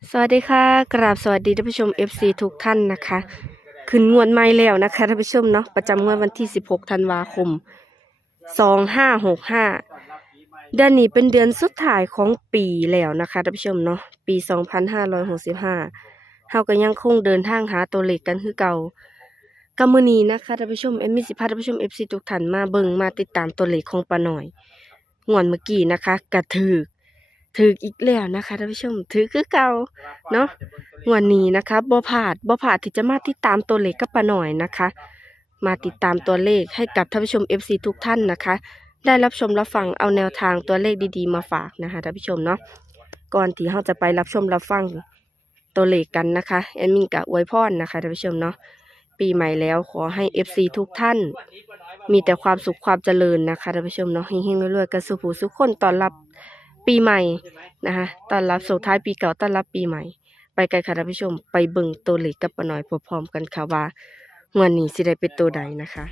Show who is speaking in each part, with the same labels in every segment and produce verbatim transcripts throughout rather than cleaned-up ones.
Speaker 1: สวัสดีค่ะกราบสวัสดีท่านผู้ชม เอฟ ซี ทุกท่านนะคะขึ้นงวดใหม่แล้วนะคะท่านผู้ชมเนาะประจำงวดวันที่สิบหกธันวาคมสองห้าหกห้าเดือนนี้เป็นเดือนสุดท้ายของปีแล้วนะคะท่านผู้ชมเนาะปีสองพันห้าร้อยหกสิบห้าเฮาก็ยังคงเดินทางหาตัวเลขกันคือเก่ากำมือนี้นะคะท่านผู้ชมเอ็มมีสิพาท่านผู้ชม เอฟ ซี ทุกท่านมาเบิ่งมาติดตามตัวเลขของป้าหน่อยงวดเมื่อกี้นะคะกระถือถืออีกแล้วนะคะท่านผู้ชมถือคือเก่าเนาะวันนี้นะคะบ่พลาดบ่พลาดที่จะมาติดตามตัวเลขกับป้าหน่อยนะคะ มาติดตามตัวเลขให้กับท่านผู้ชม เอฟ ซี ทุกท่านนะคะ ได้รับชมรับฟังเอาแนวทางตัวเลขดีๆมาฝากนะคะท่านผู้ชมเนาะก่อนที่เราจะไปรับชมรับฟังตัวเลขกันนะคะแอดมินกะอวยพรนะคะท่านผู้ชมเนาะปีใหม่แล้วขอให้ เอฟ ซี ทุกท่าน มีแต่ความสุขความเจริญนะคะท่านผู้ชมเนาะเฮงๆรวยๆกันสุขสุขคนต้อนรับปีใหม่นะคะต้อนรับส่งท้ายปีเก่าต้อนรับปีใหม่ ไปกันค่ะท่านผู้ชมไปเบิ่งตัวเลขกับป้าหน่อยพร้อมๆกันค่ะว่างวดนี้สิได้เป็นตัวใดนะคะ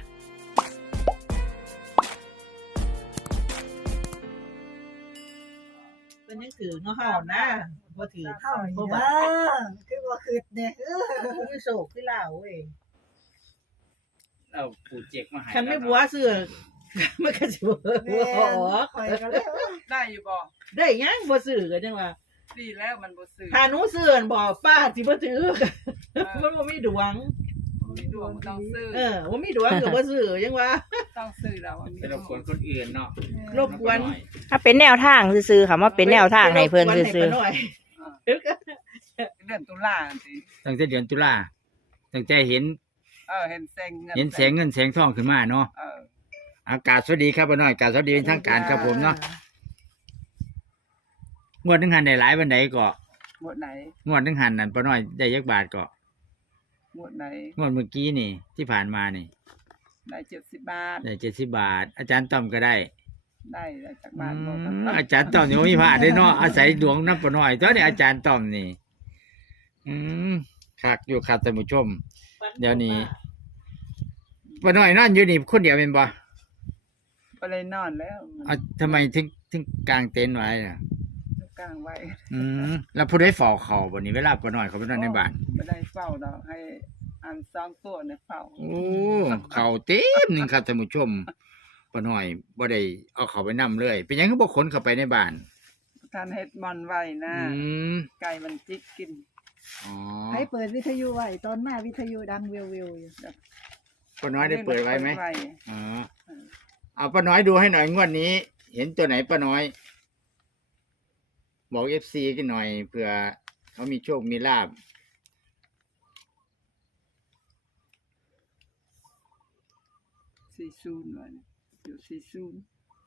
Speaker 2: เป็นยังถือเนาะเฮานะบ่ถือ
Speaker 3: เข้าอีก
Speaker 2: บ่
Speaker 3: เด้
Speaker 2: บา
Speaker 3: อคือบ่คืดเนี่ยเออ
Speaker 2: คือโศกคือลาวเว้ย
Speaker 4: เอาปูเจกมาให้
Speaker 2: คันไม่บัวเสื้อมันก็สิบ่
Speaker 3: แม่
Speaker 2: บ่
Speaker 3: น
Speaker 2: ออก
Speaker 3: ข่อยก็เลยว่า
Speaker 5: ได้อยู่บ่
Speaker 2: ได้หยังบ่ซื้อก็จังว่า
Speaker 5: ดีแล้วมันบ่ซื้อ
Speaker 2: ถ้าหนูซื้ออั่นบ่ป้าสิบ่ถือมันบ่มีดวง
Speaker 5: มีดวงมันต้องซื้อ
Speaker 2: เออบ่มีดวงก็บ่ซื้อจังว่า
Speaker 5: ต้องซื้อแล้วมันมี
Speaker 4: ไปรบกวนคนอื่นเนาะ
Speaker 2: รบกวน
Speaker 4: หน่อย
Speaker 6: ถ้าเป็นแนวทางซื่อๆค่ะว่าเป็นแนวทางให้เพิ่นซื่อ
Speaker 2: ไปรบกวนให้ป้าหน่อย
Speaker 5: เดือนตุลาสิ
Speaker 4: ตั้งแต่เดือนตุลาตั้งแต่เห็น
Speaker 5: เออเห็นแสงเงิน
Speaker 4: เห็นแสงเงินแสงทองขึ้นมาเนาะ
Speaker 5: เออ
Speaker 4: อากาศสวัสดีครับป้าน้อยอากาศสวัสดีเป็นทางการครับผมเนาะงวดหนึงหันได้หลายวันใดก็
Speaker 5: หมดไหน
Speaker 4: งวดหนึงหันนั่นป้าน้อยได้ยักบาทก็
Speaker 5: หมดไหน
Speaker 4: งวดเมื่อกี้นี่ ที่ผ่านมานี่
Speaker 5: ได้เจ็ดสิบบาท
Speaker 4: ได้เจ็ดสิบบาท อาจารย์ต้อมก็ได้
Speaker 5: ได้ได้จาก
Speaker 4: อื
Speaker 5: บ้านบ่
Speaker 4: มอาจารย์ต้อมนี่บ่มีพลาดเลยเนาะอาศัยดวงน้ำป้าน้อยตอนนี้อาจารย์ต้อมนี่ อืมคักอยู่ครับท่านผู้ชม เดี๋ยวนี้ป้าน้อยนอนอยู่นี่คนเดียวเป็นบ่
Speaker 5: ก็เลยนอนแล้ว
Speaker 4: อ่ะทำไมถึงถึงกางเต็นท์ไว้อ่ะ
Speaker 5: กลางไว้
Speaker 4: อืมแล้วผู้ได้ฝ่อเขาบ่นี้เวลาป้าน้อยเขาไปนอนในบ้าน
Speaker 5: บ่ได้เฝ้าดอกให้อันสองตัวเนี่ยเฝ้า
Speaker 4: โอ้เขาเต็มหนึ่งครับท่านผู้ชมป้าน้อยบ่ได้เอาเขาไปนํเลย เป็นหยังคือบ่ขนเข้าไปในบ้าน
Speaker 5: ท่านเฮ็ดบอนไว้นะ
Speaker 4: อืม
Speaker 5: ไก่มันจิกกิน
Speaker 4: อ๋อ
Speaker 3: ให้เปิดวิทยุไว้ตอนมาวิทยุดังวิววิวอยู่
Speaker 4: ป้าน้อยได้เปิดไว้ไหม
Speaker 5: เปิด
Speaker 4: อ๋อเอาป้าน้อยดูให้หน่อยงวดนี้ เห็นตัวไหนป้าน้อย บอก เอฟ ซี กันหน่อยเผื่อเขามีโชคมีลาภ
Speaker 5: สี่ศูนย์ไว้นะอยู่สี่ศูนย์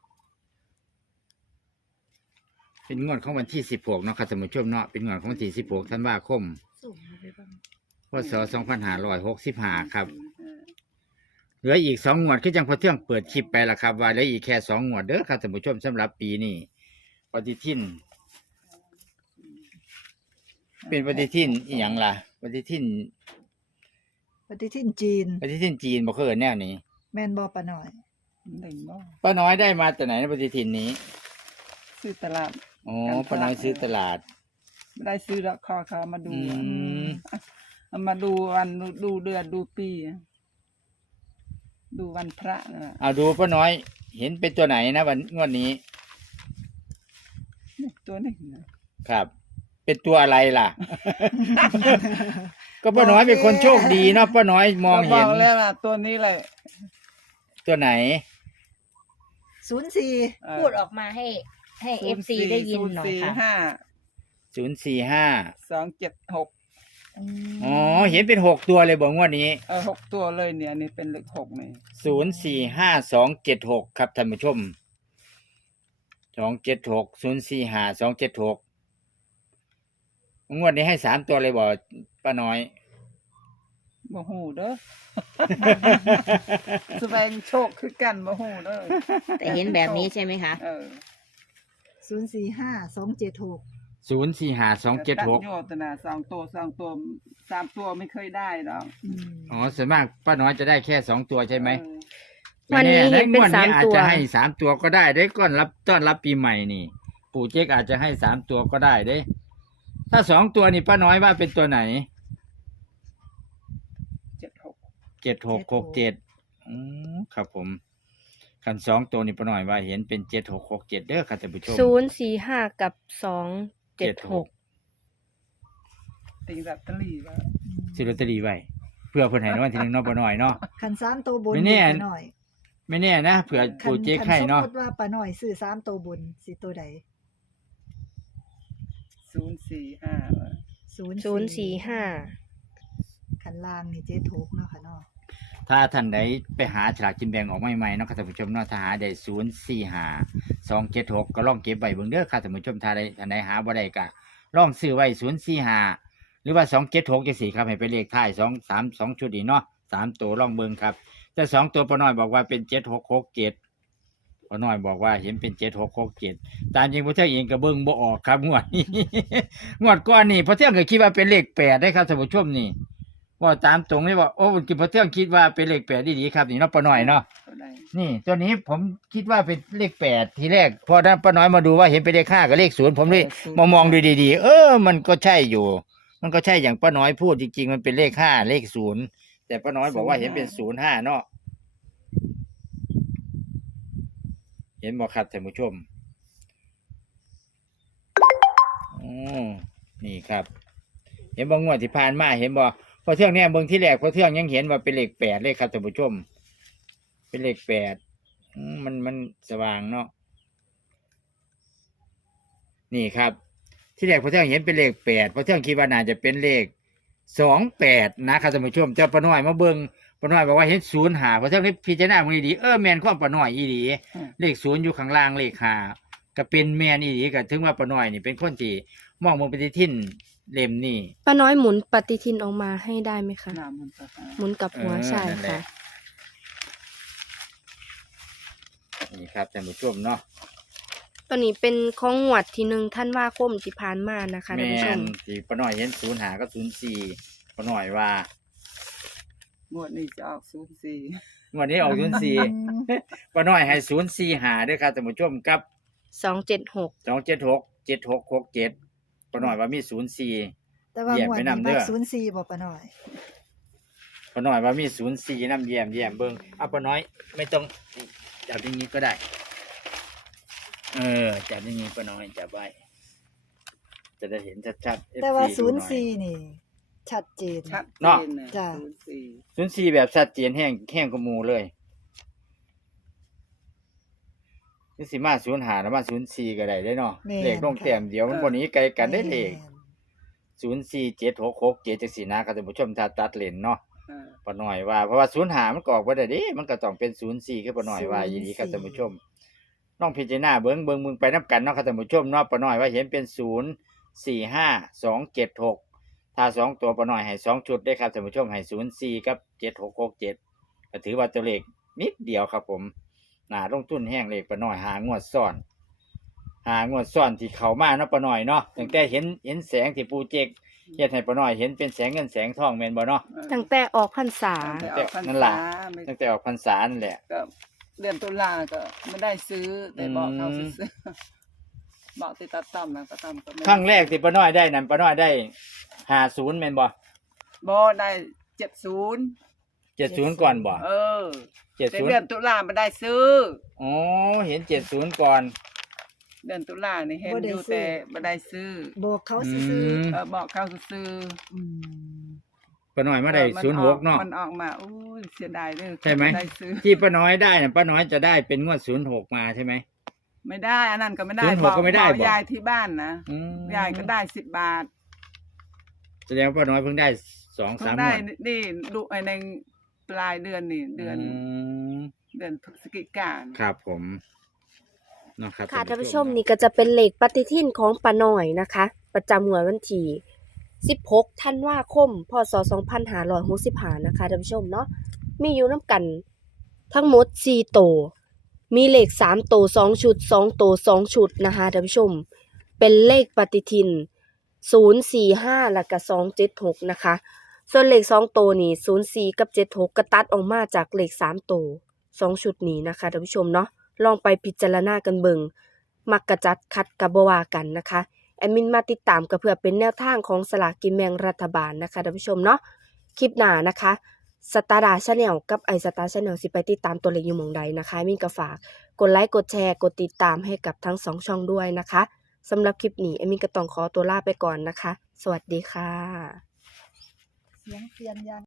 Speaker 4: เป็นงวดของวันที่สิบหกเนาะครับท่านผู้ชมเนาะเป็นงวดของวันที่สิบหกธันวาคม
Speaker 3: ส่งมาไปบ้าง
Speaker 4: พศสองพันห้าร้อยหกสิบห้าครับ เหลืออีกสองงวดคือจังพอเที่ยงเปิดคลิปไปละครับว่าเหลืออีกแค่สองงวดเด้อครับท่านผู้ชมสำหรับปีนี้ปฏิทิน เป็นปฏิทินอีหยังล่ะ ปฏิทิน
Speaker 3: ปฏิทินจีน
Speaker 4: ปฏิทินจีนบ่เคยเห็นแนวนี้
Speaker 3: แม่นบ่ปะหน่อย
Speaker 5: ได้บ่
Speaker 4: ป้าน้อยได้มาแต่ไหนในปฏิทินนี้
Speaker 5: ซื้อตลาด
Speaker 4: อ๋อป้าน้อยซื้อตลาด
Speaker 5: ไม่ได้ซื้อดอกคอเขามาดู
Speaker 4: อืม
Speaker 5: เอามาดูวันดูเดือนดูปี ดูวันพระนะ
Speaker 4: เอาดูป้าน้อย เห็นเป็นตัวไหนนะวันงวดนี้
Speaker 5: นี่ตัวนี้นะครับ
Speaker 4: เป็นตัวอะไรล่ะ ก็ป้าน้อยเป็นคนโชคดีเนาะป้าน้อยมอง
Speaker 5: ก็บ
Speaker 4: เห็
Speaker 5: อน กแล้วล่ะตัวนี้เลย
Speaker 4: ตัวไหน
Speaker 3: ศูนย์สี่
Speaker 5: เออ
Speaker 6: ๆพูดออกมาให้ให้เอฟซีได้ยินหน่อย
Speaker 5: สี่
Speaker 6: ค่ะ
Speaker 5: ห้า
Speaker 4: ศูนย์สี่ห้า
Speaker 5: สองเจ็ดหก
Speaker 4: อ๋อ เห็นเป็นหกตัวเลยบอกงวดนี้
Speaker 5: เออหกตัวเลยเนี่ยนี่เป็นเลขหกนี่
Speaker 4: ศูนย์สี่ห้าสองเจ็ดหกครับท่านผู้ชม สองเจ็ดหก ศูนย์สี่ห้าสองเจ็ดหก งวดนี้ให้สามตัวเลยบอกป้าน้อย
Speaker 5: บ่ฮู้เด้อ แสวงโชคคือกันบ่ฮู้เด้อ
Speaker 6: แต่เห็นแบบนี้ใช่ไหมคะ
Speaker 5: เออ
Speaker 3: ศูนย์สี่ห้าสองเจ็ดหก
Speaker 4: ศูนย์สี่ห้าสองเจ็ดหก
Speaker 5: ตัโยตนะสองตัวสองตัวสามตัวไม่เคยได้ดอก
Speaker 3: อืม
Speaker 4: อ๋อส่วนมากป้าน้อยจะได้แค่สองตัวใช่ไหม
Speaker 5: เออ
Speaker 1: วันนี้เห็นเป็น
Speaker 4: งวด
Speaker 1: สาม
Speaker 4: อาจ
Speaker 1: ตัว
Speaker 4: จะให้สามตัวก็ได้ได้ก้อนรับต้อนรับปีใหม่นี่ ปู่เจ๊กอาจจะให้สามตัวก็ได้เด้ ถ้าถ้าสองตัวนี่ป้าน้อยว่าเป็นตัวไหน
Speaker 5: เจ็ดหก
Speaker 4: เจ็ดหกหกเจ็ดอืมครับผมคันสองตัวนี่ป้าน้อยว่าเห็นเป็นเจ็ดหกหกเจ็ดเด้อค่ะท่านผู้ชม
Speaker 1: ศูนย์สี่ห้ากับสองเจ็ดหก
Speaker 5: ตีลอตเตอรี่ว่า
Speaker 4: ซื้อลอตเตอรี่ไว้เพื่อเพิ่นให้รางวัลที่หนึ่งเนาะป้าน้อยเนาะ
Speaker 3: คันสามตัวบน
Speaker 4: ไม่แน่
Speaker 3: ป้าน้อย
Speaker 4: ไม่แน่นะเผื่อ
Speaker 3: คั
Speaker 4: ปู่เจ๊กให้เนาะ
Speaker 3: คัสมมติว่าป้าน้อยซื้อสามตัวบนสิตัวใด
Speaker 5: ศูนย์สี่ห้าว่า
Speaker 3: ศูนย์
Speaker 1: ศูนย์สี่ห้า
Speaker 3: คันล่างนี่เจ๊ถูกเนาะค่ะเนาะ
Speaker 4: ถ้าท่านใดไปหาฉลากกินแบ่งออกใหม่ๆเนาะค่ะท่านผู้ชมเนาะถ้าหาได้ศูนย์สี่ห้าสองเจ็ดหกก็ลองเก็บไว้เบิ่งเด้อค่ะท่านผู้ชมถ้าใดท่านใดหาบ่ได้ก็ลองซื้อไว้ศูนย์สี่ห้าหรือว่าสองเจ็ดหกจังซี่ครับให้เป็นเลขท้ายสองสามสองชุดนี่เนาะสามตัวลองเบิ่งครับแต่สองตัวป้าน้อยบอกว่าเป็นเจ็ดหกหกเจ็ดป้าน้อยบอกว่าเห็นเป็นเจ็ดหกหกเจ็ดตามจริงพระเจ้าเองก็เบิ่งบ่ออกครับงวดนี้ งวดก่อนนี่พระเจ้าก็คิดว่าเป็นเลขแปดได้ครับท่านผู้ชมนี่ว่าตามตรงเลยว่าโอ้พระเจ้าคิดว่าเป็นเลขแปดดีๆครับนี่เนาะป้าน้อยเนาะ
Speaker 5: ตัวใด
Speaker 4: นี่ตัวนี้ผมคิดว่าเป็นเลขแปดทีแรกพอด้านป้าน้อยมาดูว่าเห็นเป็นเลขห้ากับเลขศูนย์ผมเลยมามองดูดีๆเออมันก็ใช่อยู่ มันก็ใช่อย่างป้าน้อยพูดจริงๆมันเป็นเลขห้าเลขศูนย์แต่ป้าน้อยบอกว่าเห็นเป็นศูนย์ห้าเนาะเห็นบอกครับท่านผู้ชมอ๋อนี่ครับ เห็นบางงวดที่ผ่านมาเห็นบอกพอเที่ยงเนี่ยเบิ่งที่แรกพอเที่ยงยังเห็นว่าเป็นเลขแปดเลยครับท่านผู้ชม เป็นเลขแปดอืมมันมันสว่างเนาะนี่ครับ ที่แรกพอเที่ยงเห็นเป็นเลขแปดพอเที่ยงคิดว่าน่าจะเป็นเลขสองแปดนะครับท่านผู้ชมเจ้าป้าน้อยมาเบิ่งป้าน้อยบอกว่าเห็นศูนย์หาพอเที่ยงได้พิจารณามึงดีๆเออแมนข้อป้าน้อยอีดีเลขศูนย์อยู่ข้างล่างเลขหาก็เป็นแมนอีดีก็ถึงว่าป้าน้อยนี่เป็นคนที่มองมองปฏิทินเล่มนี่
Speaker 1: ป้าน้อยหมุนปฏิทินออกมาให้ได้ไหมคะ
Speaker 5: หน้ามันก็หา
Speaker 1: หมุนกับหัว
Speaker 4: เออ
Speaker 1: ใช่
Speaker 4: นั่นแหละ
Speaker 1: ค่ะ
Speaker 4: นี่ครับท่านผู้ชมเนาะ
Speaker 1: ตัวนี้เป็นของงวดที่หนึ่งท่านว่าคมที่ผ่านมานะคะ
Speaker 4: แม
Speaker 1: ท่านผู้ช
Speaker 4: น
Speaker 1: ม
Speaker 4: ที่ป้าน้อยเห็นศูนย์หาก็ศูนย์สี่ป้าน้อยว่า
Speaker 5: งวดนี้จะออกศูนย์สี่
Speaker 4: วันนี้ออกศูนย์สี่ป้าน้อยให้ศูนย์สี่หาด้วยครับท่านผู้ชมครับ
Speaker 1: สองเจ็ดหก
Speaker 4: สองเจ็ดหกเจ็ดหกหกเจ็ดป้าน้อยว่ามีศูนย์สี่
Speaker 3: แต่ว่า
Speaker 4: เหยียบ
Speaker 3: หมวด
Speaker 4: ไว้
Speaker 3: นี้
Speaker 4: นำเด้
Speaker 3: มั
Speaker 4: อ
Speaker 3: กศูนย์สี่บ่ป้าน้อย
Speaker 4: ป้าน้อยว่ามีศูนย์สี่น้ำเยี่ยมเยี่ยมเบิ้งเอาป้าน้อยไม่ต้องจับอย่างนี้ก็ได้ เออจับอย่างนี้ป้าน้อยจับไว้จะได้เห็นชัดๆ
Speaker 3: แต่ว่า
Speaker 4: เอฟซี
Speaker 3: ศู
Speaker 4: ดู
Speaker 3: น
Speaker 4: ห
Speaker 3: ย์
Speaker 4: อ
Speaker 3: สี่นี่ ชัดเจน
Speaker 5: ชัดเจ
Speaker 4: เนาะ
Speaker 5: นนะ
Speaker 3: จ้ะ
Speaker 5: ศูนย์สี่
Speaker 4: ศูนย์สี่แบบชัดเจนแห้งแห้งกว่าหมูเลยนี่สิมาศูนย์หาแล้วมาศูนย์สี่ก็ได้ได้เนาะ
Speaker 3: แม่น
Speaker 4: เลขลงแต้มเดียวมันบนนี้ไกลกันได้เลข
Speaker 3: แม่น
Speaker 4: ศูนย์สี่เจ็ดหกหกเจ็ดจังสี่นะครับท่านผู้ชมถ้าตัดเลนเนาะ
Speaker 5: เออ
Speaker 4: ป้าน้อยว่าเพราะว่าศูนย์หามันก็ออกบ่ได้เดิมันก็ต้องเป็นศูนย์สี่คือป้าน้อยว่าอย่างนี้ครับท่านผู้ชมน้องพิจารณาเบิ่งเบิ่งมึงไปนับกันเนาะครับท่านผู้ชมเนาะป้าน้อยว่าเห็นเป็นศูนย์สี่ห้าสองเจ็ดหกถ้าสองตัวป้าน้อยให้สองชุดได้ครับท่านผู้ชมให้ศูนย์สี่กับเจ็ดหกหกเจ็ดก็ถือว่าตัวเลขนิดเดียวครับผมน่าลงทุนแห้งเลขป้าน้อยหางวดซ้อน หางวดซ้อนที่เขามาเนาะป้าน้อยเนาะตั้งแต่เห็นเห็นแสงที่ปูเจกเฮ็ดให้ป้าน้อยเห็นเป็นแสงเงินแสงทองแม่นบ่เนาะ
Speaker 1: ตั้งแต่ออกพรรษา
Speaker 5: ตั้งแต่ออกพรร
Speaker 4: นั่นล่ะ
Speaker 5: ษาไม่
Speaker 4: ตั้งแต่ออกพรรษานั่นแหละ
Speaker 5: ก็เดือนตุลาก็ไม่ได้ซื้อแต่บอกเขา
Speaker 4: อืม
Speaker 5: ซื้อๆบอกติดตาต่ำนะตาต่ำก็ไม่
Speaker 4: ครั้งแรกที่ป้าน้อยได้นั่นป้าน้อยได้ห้าศูนย์แม่นบ่
Speaker 5: บอได้เจ็ดศูนย์
Speaker 4: เจ็ดศูนย์ก่อนบ่
Speaker 5: เออ
Speaker 4: เจ็ด
Speaker 5: แต่
Speaker 4: ศูน
Speaker 5: เดือน
Speaker 4: ย์
Speaker 5: ตุลาไม่ได้ซื้อ
Speaker 4: อ๋อเห็นเจ็ดศูนย์ก่อน
Speaker 5: เดือนตุลานี่เห็น
Speaker 3: บ่ได้
Speaker 5: อยู่
Speaker 3: ซื้อ
Speaker 5: แต่ไม่ได้ซื้อ
Speaker 3: บอกเขา
Speaker 4: อื
Speaker 3: ซื้อ
Speaker 4: ม
Speaker 5: เออบอกเขาซื้อ
Speaker 3: ๆอืม
Speaker 4: ป้าน้อยมาได้
Speaker 5: เออ
Speaker 4: ศูนย์หกเนาะ
Speaker 5: มันออกมาโอ้ยเสียดายเด้อ
Speaker 4: ใช่ไหม
Speaker 5: ได้ซื้อ
Speaker 4: ที่ป้าน้อยได้น่ะป้าน้อยจะได้เป็นงวดศูนย์หกมาใช่ไหม
Speaker 5: ไม่ได้อันนั้นก็ไม่ได้
Speaker 4: ศูนย์หกก็ไม่ได้
Speaker 5: บอก
Speaker 4: บอก
Speaker 5: ยายที่บ้านนะ
Speaker 4: อืม
Speaker 5: ยายก็ได้สิบบาท
Speaker 4: แสดงว่าป้าน้อยเพิ่งได้สอง
Speaker 5: เพิ่
Speaker 4: สาง ม
Speaker 5: ได้
Speaker 4: งวด
Speaker 5: นี่ดูไอ้ในปลายเดือนนี่เดือน
Speaker 4: ม
Speaker 5: เดือนพฤศจิกายน
Speaker 4: ครับผมเนาะครับ
Speaker 1: ค่ะท่านผู้ชมนี่ก็จะเป็นเลขปฏิทินของป้าน้อยนะคะ ประจำงวดวันที่สิบหกธันวาคมพศสองพันห้าร้อยหกสิบห้านะคะท่านผู้ชมเนาะมีอยู่น้ำกันทั้งหมดสี่โตวมีเลขสามโตวสองชุดสองโตวสองชุดนะคะท่านผู้ชม เป็นเลขปฏิทินศูนย์สี่ห้าแล้วก็สองเจ็ดหกนะคะ ส่วนเลขสองโตวนี่ศูนย์สี่กับเจ็ดหกก็ตัดออกมาจากเลขสามโตวสองชุดนี้นะคะท่านผู้ชมเนาะลองไปพิจารณากันเบิงมักกะจัดคัดกับบวากันนะคะแอดมินมาติดตามก็เพื่อเป็นแนวทางของสลากกินแบ่งรัฐบาลนะคะท่านผู้ชมเนาะคลิปหน้านะคะสตาร์ดาชาแนลกับไอสตาร์ชาแนลสิไปติดตามตัวเลขอยู่หม่องใดนะคะมินก็ฝากกดไลค์กดแชร์กดติดตามให้กับทั้งสองช่องด้วยนะคะสำหรับคลิปนี้แอดมินก็ต้องขอตัวลาไปก่อนนะคะสวัสดีค่ะ
Speaker 3: เสียงเปลี่ยนยัง